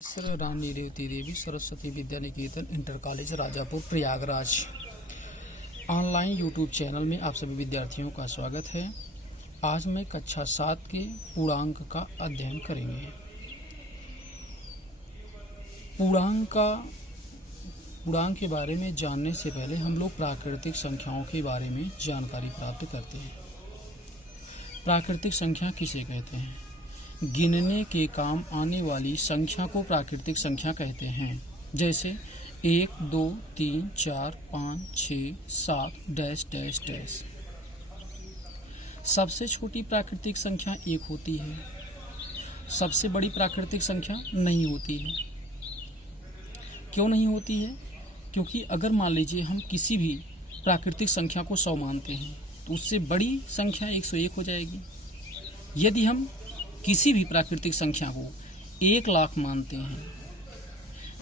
Sir Rani Revati Devi Saraswati Vidya Niketan inter college Rajapur Prayagraj online YouTube channel में आप सभी विद्यार्थियों का स्वागत है। आज मैं कक्षा 7 के पूर्णांक का अध्ययन करेंगे। पूर्णांक के बारे में जानने से पहले हम लोग प्राकृतिक संख्याओं के बारे में जानकारी प्राप्त करते हैं। प्राकृतिक संख्या किसे कहते हैं? गिनने के काम आने वाली संख्या को प्राकृतिक संख्या कहते हैं। जैसे 1, 2, 3, 4, 5, 6, 7 डैश डैश डैश। सबसे छोटी प्राकृतिक संख्या 1 होती है। सबसे बड़ी प्राकृतिक संख्या नहीं होती है। क्यों नहीं होती है? क्योंकि अगर मान लीजिए हम किसी भी प्राकृतिक संख्या को 100 मानते हैं तो उससे बड़ी संख्या 101 हो जाएगी। यदि हम किसी भी प्राकृतिक संख्या को 1 लाख मानते हैं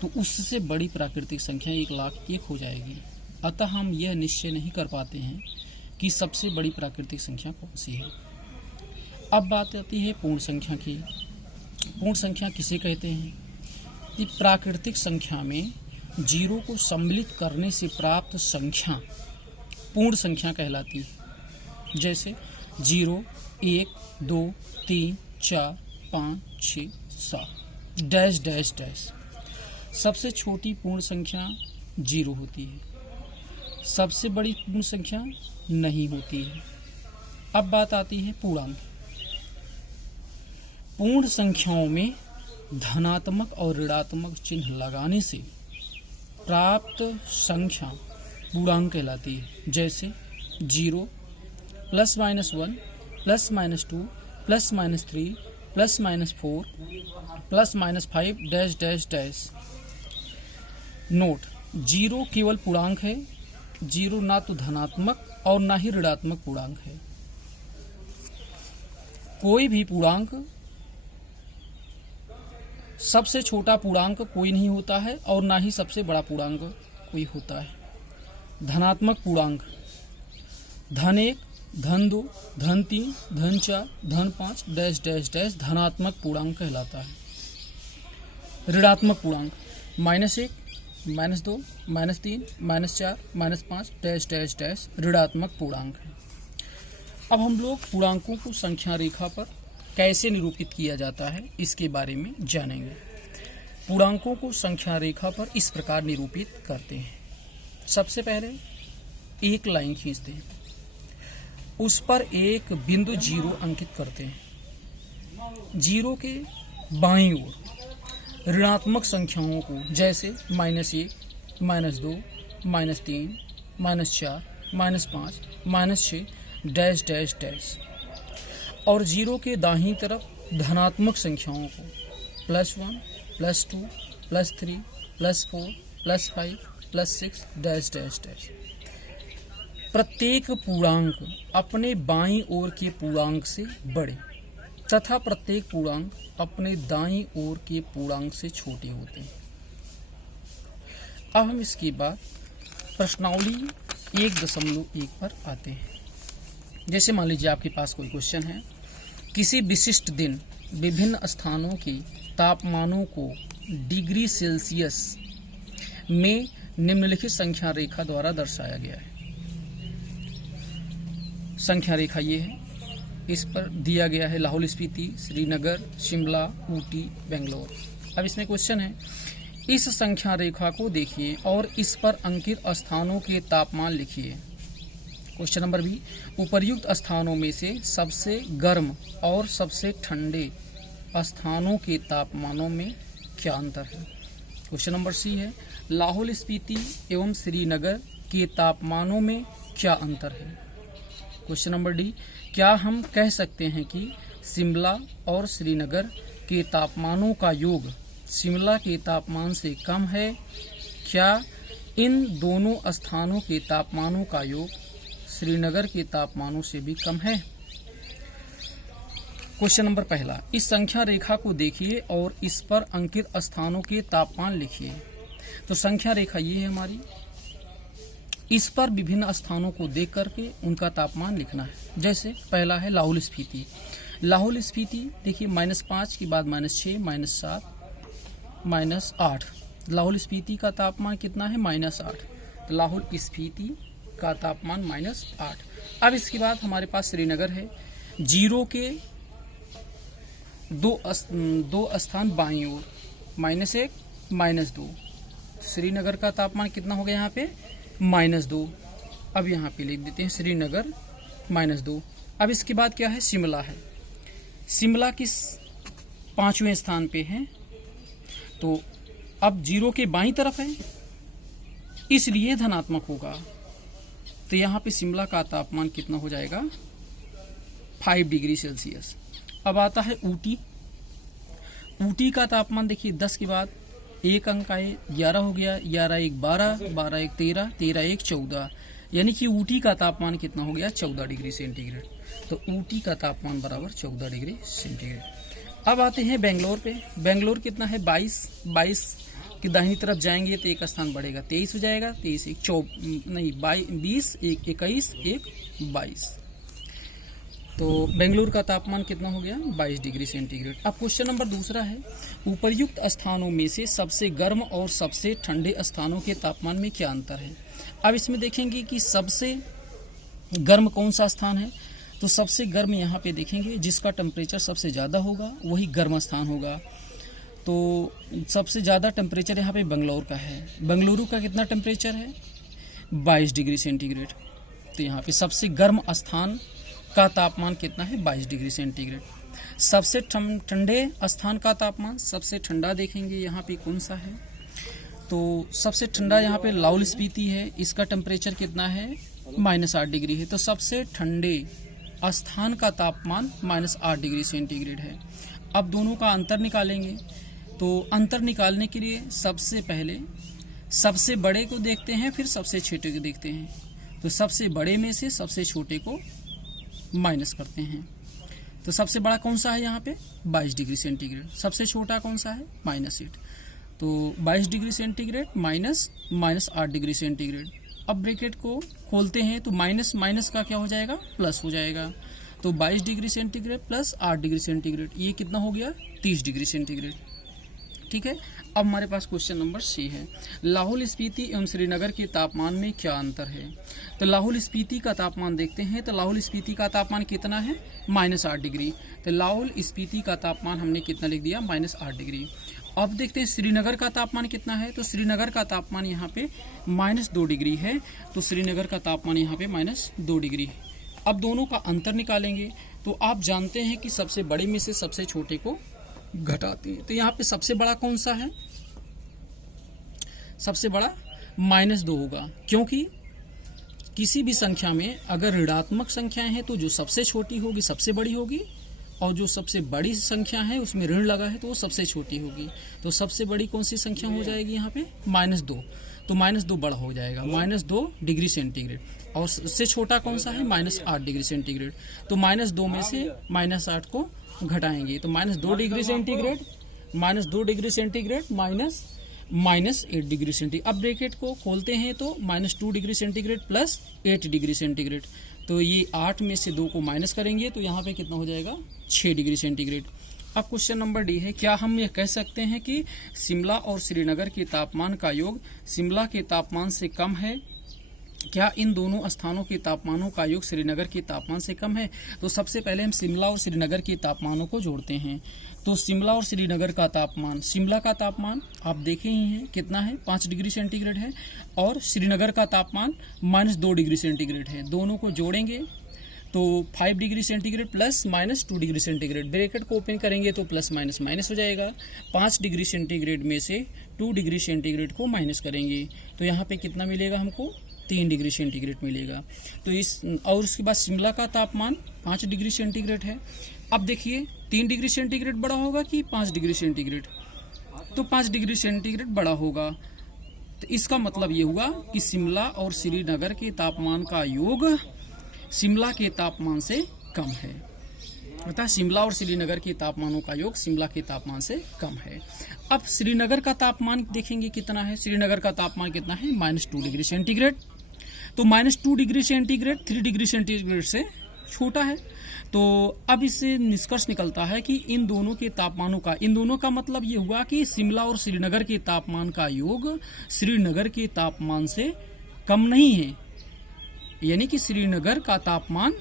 तो उससे बड़ी प्राकृतिक संख्या 1,01,000 हो जाएगी। अतः हम यह निश्चय नहीं कर पाते हैं कि सबसे बड़ी प्राकृतिक संख्या कौन सी है। अब बात आती है पूर्ण संख्या की। पूर्ण संख्या किसे कहते हैं? कि प्राकृतिक संख्या में जीरो को सम्मिलित करने से प्राप्त संख्या पूर्ण संख्या कहलाती है। जैसे 0, 1, 2, 3, 4, 5, 6, 7 डैश डैश डैश। सबसे छोटी पूर्ण संख्या 0 होती है। सबसे बड़ी पूर्ण संख्या नहीं होती है। अब बात आती है पूर्णांक। पूर्ण संख्याओं में धनात्मक और ऋणात्मक चिन्ह लगाने से प्राप्त संख्या पूर्णांक कहलाती है। जैसे 0, +-1, +-2, +-3, +-4, +-5 डैश डैश डैश। नोट: 0 केवल पूर्णांक है। 0 ना तो धनात्मक और ना ही ऋणात्मक पूर्णांक है। कोई भी पूर्णांक सबसे छोटा पूर्णांक कोई नहीं होता है और ना ही सबसे बड़ा पूर्णांक कोई होता है। धनात्मक पूर्णांक धन 1, धन 2, धन 3, धन 4, धन 5 डैश डैश डैश धनात्मक पूर्णांक कहलाता है। ऋणात्मक पूर्णांक -1, -2, -3, -4, -5 डैश डैश डैश ऋणात्मक पूर्णांक है। अब हम लोग पूर्णांकों को संख्या रेखा पर कैसे निरूपित किया जाता है इसके बारे में जानेंगे। पूर्णांकों को संख्या रेखा पर इस प्रकार निरूपित करते हैं। सबसे पहले एक लाइन खींचते हैं, उस पर एक बिंदु 0 अंकित करते हैं। 0 के बाईं ओर ऋणात्मक संख्याओं को जैसे -1, -2, -3, -4, -5, -6 डैश डैश डैश, और 0 के दाहिनी तरफ धनात्मक संख्याओं को +1, +2, +3, +4, +5, +6 डैश डैश डैश। प्रत्येक पूर्णांक अपने बाईं ओर के पूर्णांक से बड़े तथा प्रत्येक पूर्णांक अपने दाईं ओर के पूर्णांक से छोटे होते हैं। अब हम इसके बाद प्रश्नावली 1.1 पर आते हैं। जैसे मान लीजिए आपके पास कोई क्वेश्चन है, किसी विशिष्ट दिन विभिन्न स्थानों के तापमानों को डिग्री सेल्सियस में निम्नलिखित संख्या रेखा द्वारा दर्शाया गया है। संख्या रेखा ये है। इस पर दिया गया है लाहौल स्पीति, श्रीनगर, शिमला, ऊटी, बेंगलोर। अब इसमें क्वेश्चन है, इस संख्या रेखा को देखिए और इस पर अंकित स्थानों के तापमान लिखिए। क्वेश्चन नंबर बी, उपर्युक्त स्थानों में से सबसे गर्म और सबसे ठंडे स्थानों के तापमानों में क्या अंतर है? क्वेश्चन नंबर सी है, लाहौल स्पीति एवं श्रीनगर के तापमानों में क्या अंतर है? क्वेश्चन नंबर डी, क्या हम कह सकते हैं कि शिमला और श्रीनगर के तापमानों का योग शिमला के तापमान से कम है? क्या इन दोनों स्थानों के तापमानों का योग श्रीनगर के तापमानों से भी कम है? क्वेश्चन नंबर पहला, इस संख्या रेखा को देखिए और इस पर अंकित स्थानों के तापमान लिखिए। तो संख्या रेखा ये है हमारी। इस पर विभिन्न स्थानों को देख करके उनका तापमान लिखना है। जैसे पहला है लाहौल स्पीति। लाहौल स्पीति देखिए -5 के बाद -6, -7 -8। लाहौल स्पीति का तापमान कितना है? -8। तो लाहौल स्पीति का तापमान -8। अब इसके बाद हमारे पास श्रीनगर है। 0 के दो स्थान बाईं ओर, -1 -2। श्रीनगर का तापमान कितना हो गया यहाँ पे? -2। अब यहाँ पे लिख देते हैं श्रीनगर -2। अब इसके बाद क्या है? शिमला है। शिमला किस 5वें स्थान पे है? तो अब 0 के बाईं तरफ है, इसलिए धनात्मक होगा। तो यहाँ पे शिमला का तापमान कितना हो जाएगा? 5 डिग्री सेल्सियस। अब आता है ऊटी। ऊटी का तापमान देखिए 10 के बाद एक अंक आए, 11 हो गया, 11 1 12, 12 1 13, 13 1 14, यानी कि ऊटी का तापमान कितना हो गया? 14 डिग्री सेंटीग्रेड। तो ऊटी का तापमान बराबर 14 डिग्री सेंटीग्रेड। अब आते हैं बेंगलोर पे। बेंगलोर कितना है? 22 की दाहिनी तरफ जाएंगे तो एक स्थान बढ़ेगा, 23 हो जाएगा। 23 1 20 1 21 1 22। तो बेंगलुरु का तापमान कितना हो गया? 22 डिग्री सेंटीग्रेड। अब क्वेश्चन नंबर दूसरा है, उपर्युक्त स्थानों में से सबसे गर्म और सबसे ठंडे स्थानों के तापमान में क्या अंतर है? अब इसमें देखेंगे कि सबसे गर्म कौन सा स्थान है। तो सबसे गर्म यहाँ पे देखेंगे, जिसका टेम्परेचर सबसे ज़्यादा होगा वही गर्म स्थान होगा। तो सबसे ज़्यादा टेम्परेचर यहाँ पे बेंगलुरु का है। बेंगलुरु का कितना टेम्परेचर है? 22 डिग्री सेंटीग्रेड। तो यहाँ पे सबसे गर्म स्थान का तापमान कितना है? 22 डिग्री सेंटीग्रेड। सबसे ठंडे स्थान का तापमान, सबसे ठंडा देखेंगे यहाँ पे कौन सा है? तो सबसे ठंडा यहाँ पे लाहौल स्पीति है। इसका टेम्परेचर कितना है? -8 डिग्री है। तो सबसे ठंडे स्थान का तापमान -8 डिग्री सेंटीग्रेड है। अब दोनों का अंतर निकालेंगे। तो अंतर निकालने के लिए सबसे पहले सबसे बड़े को देखते हैं, फिर सबसे छोटे को देखते हैं। तो सबसे बड़े में से सबसे छोटे को माइनस करते हैं। तो सबसे बड़ा कौन सा है यहाँ पे? 22 डिग्री सेंटीग्रेड। सबसे छोटा कौन सा है? -8। तो 22 डिग्री सेंटीग्रेड -8 डिग्री सेंटीग्रेड। अब ब्रैकेट को खोलते हैं तो माइनस का क्या हो जाएगा? प्लस हो जाएगा। तो 22 degree centigrade plus 8 degree centigrade, ये कितना हो गया? 30 डिग्री सेंटीग्रेड। ठीक है। अब हमारे पास क्वेश्चन नंबर C है, लाहौल स्पीति एवं श्रीनगर के तापमान में क्या अंतर है? तो लाहौल स्पीति का तापमान देखते हैं। तो लाहौल स्पीति का तापमान कितना है? -8 डिग्री। तो लाहौल स्पीति का तापमान हमने कितना लिख दिया? -8 डिग्री। अब देखते हैं श्रीनगर का तापमान कितना है। तो श्रीनगर का तापमान यहाँ पे -2 डिग्री है। तो श्रीनगर का तापमान यहाँ पे -2 डिग्री है। अब दोनों का अंतर निकालेंगे। तो आप जानते हैं कि सबसे बड़े में से सबसे छोटे को घटाते हैं। तो यहाँ पे सबसे बड़ा कौन सा है? सबसे बड़ा -2 होगा, क्योंकि किसी भी संख्या में अगर ऋणात्मक संख्याएं हैं तो जो सबसे छोटी होगी सबसे बड़ी होगी, और जो सबसे बड़ी संख्या है उसमें ऋण लगा है तो वो सबसे छोटी होगी। तो सबसे बड़ी कौन सी संख्या हो जाएगी यहाँ पे? -2। तो -2 बड़ा हो जाएगा, -2 डिग्री सेंटीग्रेड। और उससे छोटा कौन सा है? -8 डिग्री सेंटीग्रेड। तो -2 में से -8 को घटाएंगे तो -2 degree centigrade, -2 degree centigrade -8 degree centigrade. अब ब्रैकेट को खोलते हैं तो -2 degree centigrade plus 8 degree centigrade. तो ये 8 में से 2 को माइनस करेंगे तो यहाँ पे कितना हो जाएगा? 6 डिग्री सेंटीग्रेड। अब क्वेश्चन नंबर D है, क्या हम ये कह सकते हैं कि शिमला और श्रीनगर के तापमान का योग शिमला के तापमान से कम है? क्या इन दोनों स्थानों के तापमानों का योग श्रीनगर के तापमान से कम है? तो सबसे पहले हम शिमला और श्रीनगर के तापमानों को जोड़ते हैं। तो शिमला और श्रीनगर का तापमान, शिमला का तापमान आप देखे ही हैं कितना है? 5 डिग्री सेंटीग्रेड है। और श्रीनगर का तापमान -2 डिग्री सेंटीग्रेड है। दोनों को जोड़ेंगे तो 5 degree centigrade plus -2 degree centigrade. Bracket को ओपन करेंगे तो प्लस माइनस हो जाएगा। 5 डिग्री सेंटीग्रेड में से 2 डिग्री सेंटीग्रेड को माइनस करेंगे तो यहाँ पे कितना मिलेगा हमको? 3 डिग्री सेंटीग्रेड मिलेगा। तो और उसके बाद शिमला का तापमान 5 डिग्री सेंटीग्रेड है। अब देखिए 3 डिग्री सेंटीग्रेड बड़ा होगा कि 5 डिग्री सेंटीग्रेड? तो 5 डिग्री सेंटीग्रेड बड़ा होगा। तो इसका मतलब ये हुआ कि शिमला और श्रीनगर के तापमान का योग शिमला के तापमान से कम है। अतः शिमला और श्रीनगर के तापमानों का योग शिमला के तापमान से कम है। अब श्रीनगर का तापमान देखेंगे कितना है। श्रीनगर का तापमान कितना है? -2 डिग्री सेंटीग्रेड। तो -2 डिग्री सेंटीग्रेड 3 डिग्री सेंटीग्रेड से छोटा है। तो अब इससे निष्कर्ष निकलता है कि इन दोनों के तापमानों का, इन दोनों का मतलब ये हुआ कि शिमला और श्रीनगर के तापमान का योग श्रीनगर के तापमान से कम नहीं है, यानी कि श्रीनगर का तापमान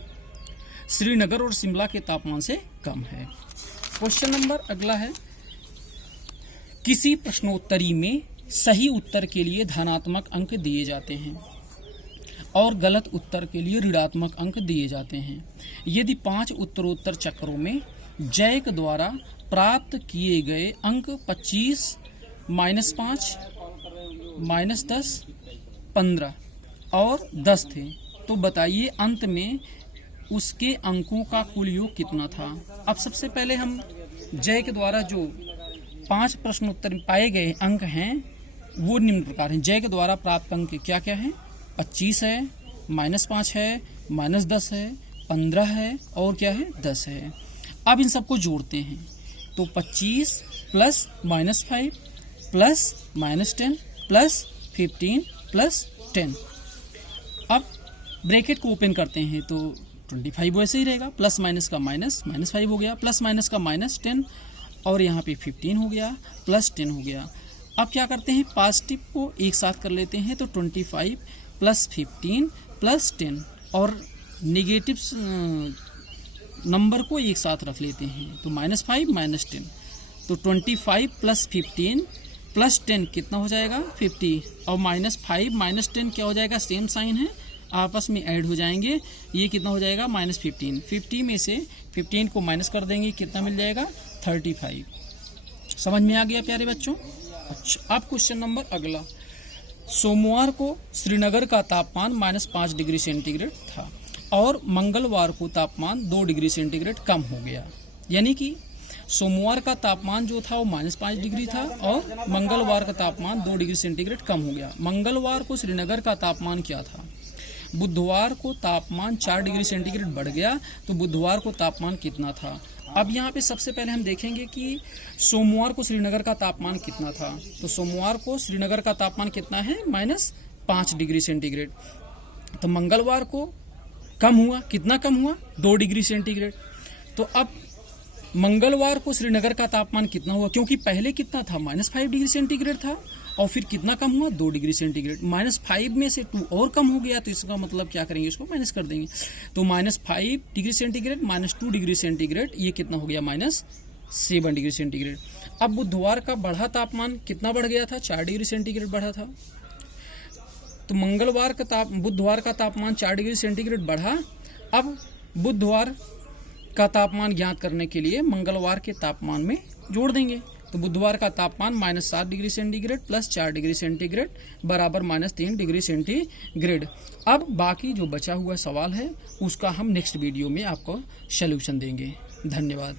श्रीनगर और शिमला के तापमान से कम है। क्वेश्चन नंबर अगला है, किसी प्रश्नोत्तरी में सही उत्तर के लिए धनात्मक अंक दिए जाते हैं और गलत उत्तर के लिए ऋणात्मक अंक दिए जाते हैं। यदि 5 उत्तरोत्तर चक्रों में जैक द्वारा प्राप्त किए गए अंक 25, -5, -10, 15 और 10 थे, तो बताइए अंत में उसके अंकों का कुल योग कितना था। अब सबसे पहले हम जैक द्वारा जो 5 प्रश्नोत्तर पाए गए अंक हैं वो निम्न प्रकार हैं। जैक द्वारा प्राप्त अंक क्या क्या हैं? 25 है, -5 है, -10 है, 15 है और क्या है? 10 है। अब इन सबको जोड़ते हैं तो 25 प्लस -5 प्लस -10 प्लस 15 प्लस 10। अब ब्रैकेट को ओपन करते हैं तो 25 वैसे ही रहेगा, प्लस माइनस का माइनस, -5 हो गया, प्लस माइनस का -10 और यहाँ पे 15 हो गया, प्लस 10 हो गया। अब क्या करते हैं, पॉजिटिव को एक साथ कर लेते हैं तो 25 प्लस 15 प्लस 10 और नेगेटिव नंबर को एक साथ रख लेते हैं तो -5 -10। तो 25 प्लस 15 प्लस 10 कितना हो जाएगा? 50 और -5 -10 क्या हो जाएगा? सेम साइन है, आपस में ऐड हो जाएंगे। ये कितना हो जाएगा? -15। 50 में से 15 को माइनस कर देंगे, कितना मिल जाएगा? 35। समझ में आ गया प्यारे बच्चों? अच्छा, अब क्वेश्चन नंबर अगला। सोमवार को श्रीनगर का तापमान -5 डिग्री सेंटीग्रेड था और मंगलवार को तापमान 2 डिग्री सेंटीग्रेड कम हो गया। यानी कि सोमवार का तापमान जो था वो -5 डिग्री था और मंगलवार का तापमान 2 डिग्री सेंटीग्रेड कम हो गया। मंगलवार को श्रीनगर का तापमान क्या था? बुधवार को तापमान 4 डिग्री सेंटीग्रेड बढ़ गया, तो बुधवार को तापमान कितना था? अब यहाँ पे सबसे पहले हम देखेंगे कि सोमवार को श्रीनगर का तापमान कितना था। तो सोमवार को श्रीनगर का तापमान कितना है? -5 डिग्री सेंटीग्रेड। तो मंगलवार को कम हुआ, कितना कम हुआ? 2 डिग्री सेंटीग्रेड। तो अब मंगलवार को श्रीनगर का तापमान कितना हुआ? क्योंकि पहले कितना था? -5 डिग्री सेंटीग्रेड था और फिर कितना कम हुआ? 2 डिग्री सेंटीग्रेड। -5 में से 2 और कम हो गया, तो इसका मतलब क्या करेंगे? इसको माइनस कर देंगे। तो -5 डिग्री सेंटीग्रेड -2 डिग्री सेंटीग्रेड, ये कितना हो गया? -7 डिग्री सेंटीग्रेड। अब बुधवार का बढ़ा तापमान कितना बढ़ गया था? 4 डिग्री सेंटीग्रेड बढ़ा था। तो बुधवार का तापमान 4 डिग्री सेंटीग्रेड बढ़ा। अब बुधवार का तापमान ज्ञात करने के लिए मंगलवार के तापमान में जोड़ देंगे। तो बुधवार का तापमान -7 degree centigrade plus 4 degree centigrade बराबर -3 डिग्री सेंटीग्रेड। अब बाकी जो बचा हुआ सवाल है उसका हम नेक्स्ट वीडियो में आपको सॉल्यूशन देंगे। धन्यवाद।